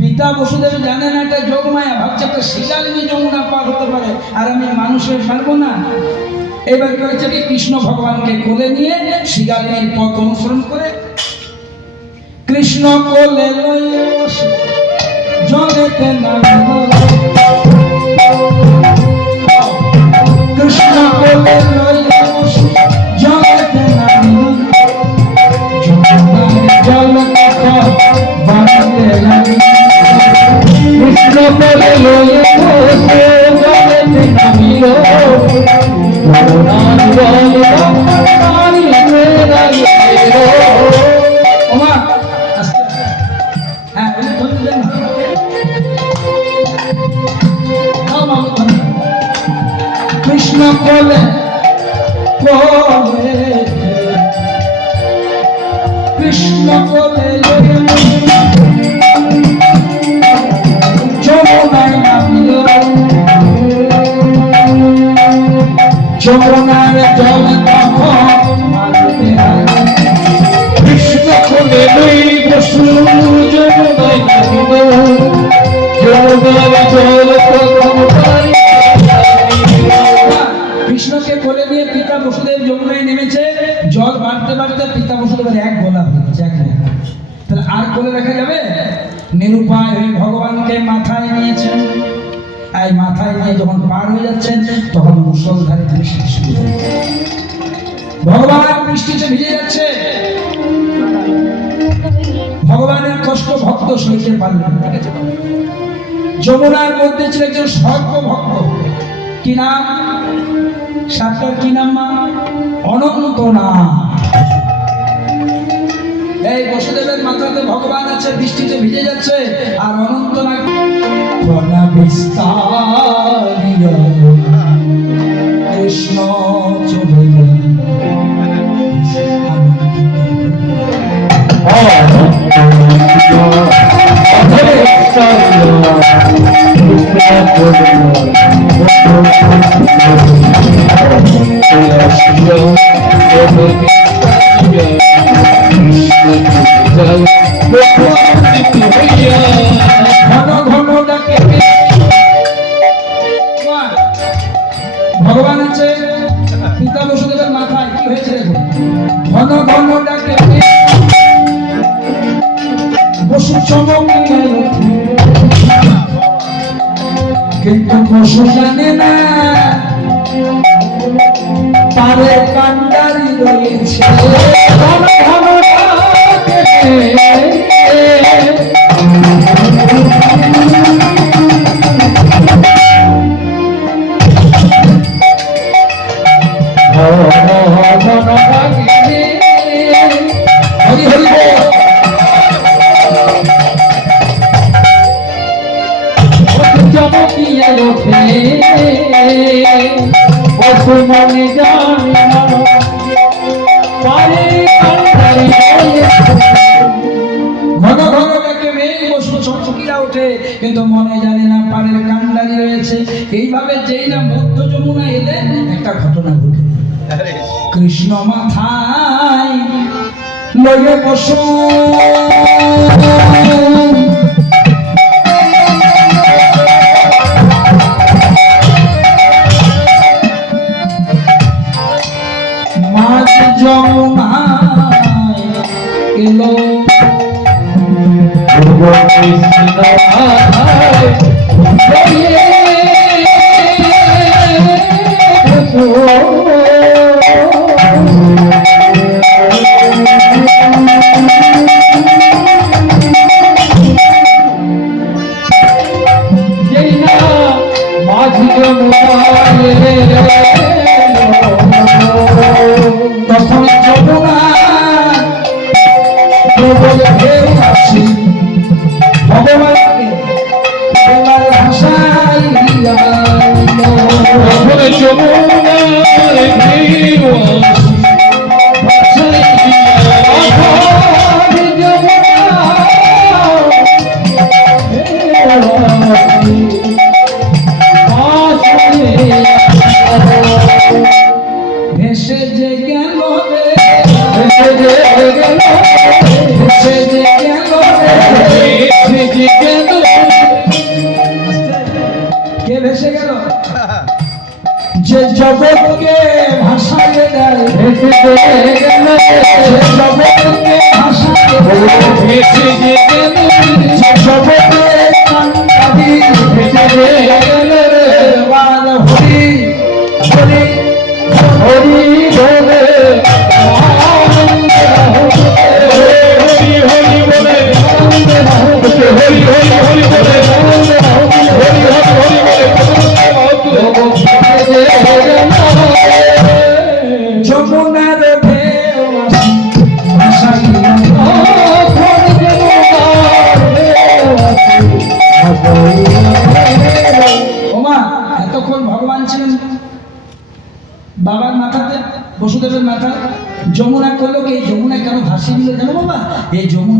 পিতা বসুদেব জানে না এটা যোগমায়া, ভাবছে একটা শিলালিনী যমুনা পার হতে পারে আর আমি মানুষের পারবো না। এবার করেছে কি, কৃষ্ণ ভগবানকে কোলে নিয়ে শিলালিনীর পথ অনুসরণ করে কৃষ্ণ কোলে লয়ে জগতে নামিল, কৃষ্ণ কোলে লয়ে জগতে নামিল, জল কথা বাঁধতে লাগিল, কৃষ্ণ কোলে লয়ে জগতে নামিল, কৃষ্ণ কোলে কোলে কৃষ্ণ কোলে যমুনায় নামিল, যমুনার জল কৃষ্ণ কোলে লই বসু যমুনায় নামিল, যমুনার জল কৃষ্ণকে কোলে নিয়ে পিতা বসুদেব যমুনায় নেমেছে। জল বাড়তে বাড়তে পিতা বসুদেবের এক গোলা হয়েছে, এক গোলা। তাহলে আর কোলে রাখা যাবে? নিরুপায় হয়ে ভগবানকে মাথায় নিয়েছেন। এই মাথায় নিয়ে যখন পার হয়ে যাচ্ছেন তখন মুষলধারে বৃষ্টি শুরু হয়ে গেছে। ভগবান বৃষ্টিতে ভিজে যাচ্ছে। ভগবানের কষ্ট ভক্ত সইতে পারলেন না। যমুনার মধ্যে ছিল একজন সর্ব ভক্ত, কি নাম? সাতটার কি নাম? মা অনন্তনাথ। এই বসুদেবের মাথাতে ভগবান আছে, বৃষ্টিতে ভিজে যাচ্ছে, আর অনন্তনাথ কৃষ্ণ চলে ভগবান আছে পিতা বসুদেবের মাথায়। কি হয়েছে দেখো, ঘন ঘন ডাকে বসু চমকিয়ে কিন্তু বসু জানে না পারে কান্ডারি রয়েছে। ঘন ঘন ডাকে মনে জানে না ঘন ঘন ডাকে মেয়ে বসু চমকিয়া ওঠে, কিন্তু মনে জানে না পাড়ের কান্ডারি রয়েছে। এইভাবে যেই না মধ্য যমুনা এলেন, একটা ঘটনা ঘটে। কৃষ্ণ মাথায় লয়ে বসু মাঝ যমুনায় এলো তখন যমুনা ভগবানকে জগৎকে ভাসাইয়ে দেয় ভেসে গেল সে জগৎকে ভাসাইয়ে দেয় ভেসে গেল সে জগতে কান্দাবি ভেসে গেল এবার হরি হরি হরি বলে হরি হরি বলে হরি হরি হরি বলে হরি হরি হরি বলে যমুনার ঢেউ ভাসাইয়া ওমা এতক্ষণ ভগবান ছিলেন বাবার মাথাতে, বসুদেবের মাথায়। যমুনা করলো কি, এই যমুনা কেন ভাসিয়ে দিল জানো বাবা? এই যমুনা